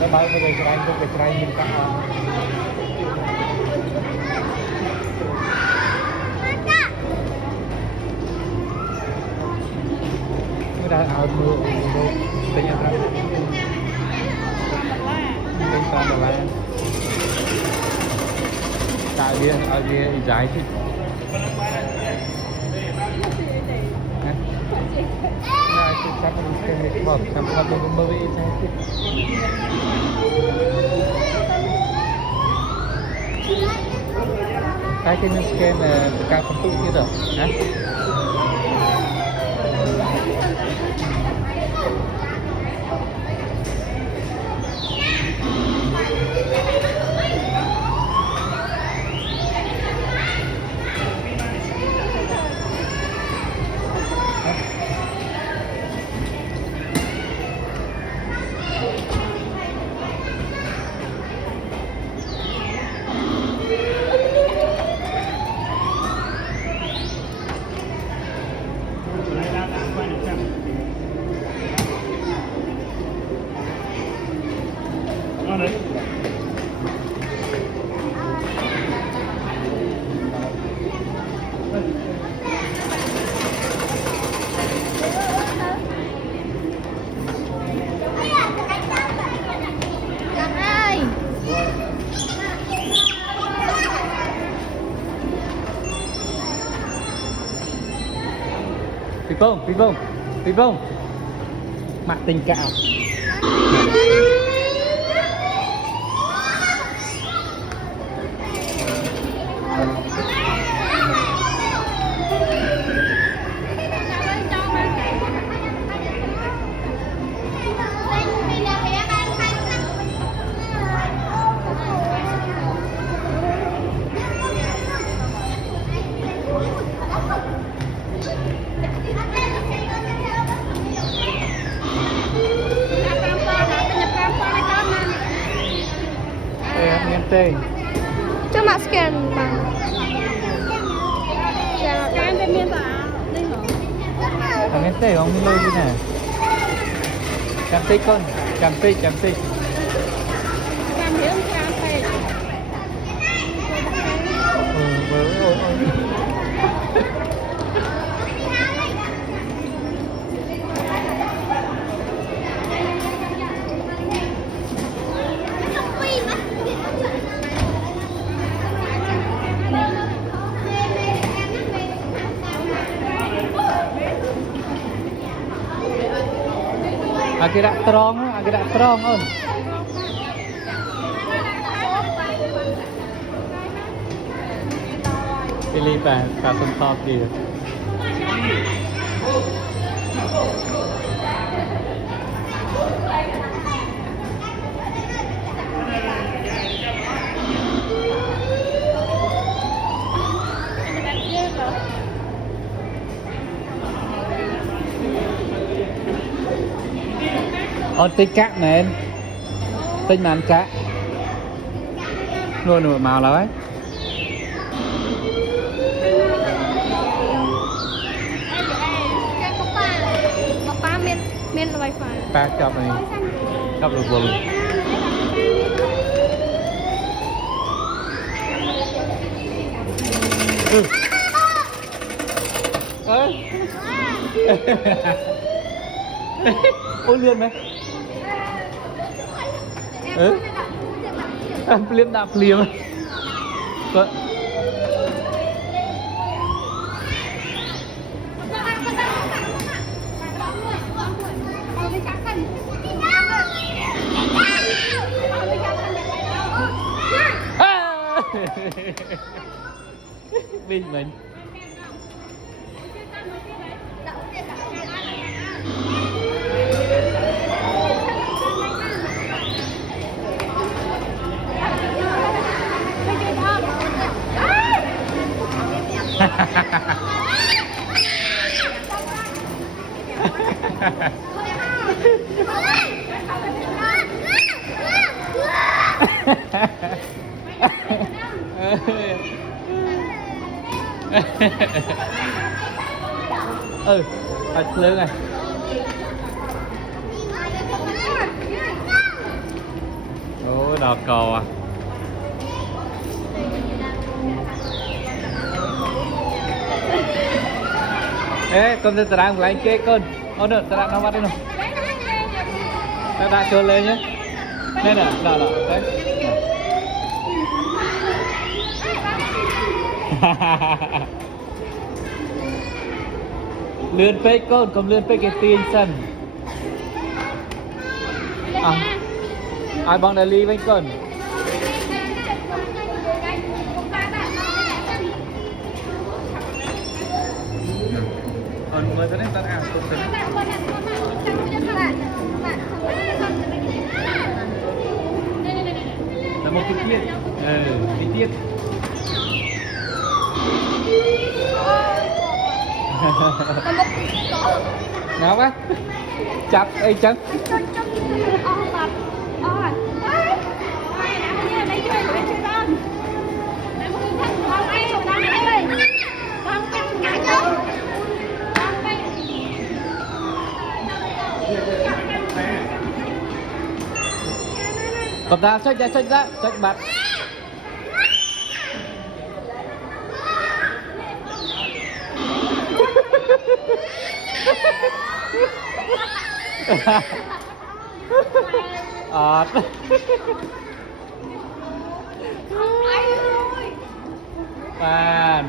Nó bao giờ cái anh không cái anh mình cắt cái đó áo mưa tính ăn răng tính sao mà lại tại vì ở kia dài chứ sampai membeli itu. Saya kena scan tekan pintu gitu, ha? Phi Phong, mặt tình cảm. Cho mà scan bằng scan bên miền Bắc đây hả? Thằng em thấy không lôi đi nè. Cam tích con, cam tích. Cam hiếm cam phê. Ôi. Agak terong on. Pilih pasang top dia. Tích cát này em. Tích mà ăn cá. Luôn màu là ấy. Papa miền là wifi. Pa chọc này. Chọc được vùng. Ôi liên này. Ăn liếm đạp liếm. Vâng. Bình mình. Bạch lớn này. đò cò à. Ê, con lên tao lại kê con. Ô được, tao nó bắt đi nào. Tao đã cho lên nhé. Đây nè, đó, đấy. Lươn phê con, còn lươn phê cái tiền sân. Ai bằng đại lý với con. Còn mới tới đây tao ăn cũng được. Là một cái tiết. Cái tiết. Ngáo quá. Chặt ấy chặt. Cầm ra, xách ra, xách mặt. Ọt. Bàn.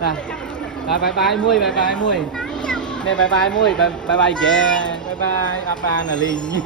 Nè. Bye bye muôi, bye bye muôi. Đây bye bye muôi, bye bye kìa. Bye bye, áp bàn là Linh.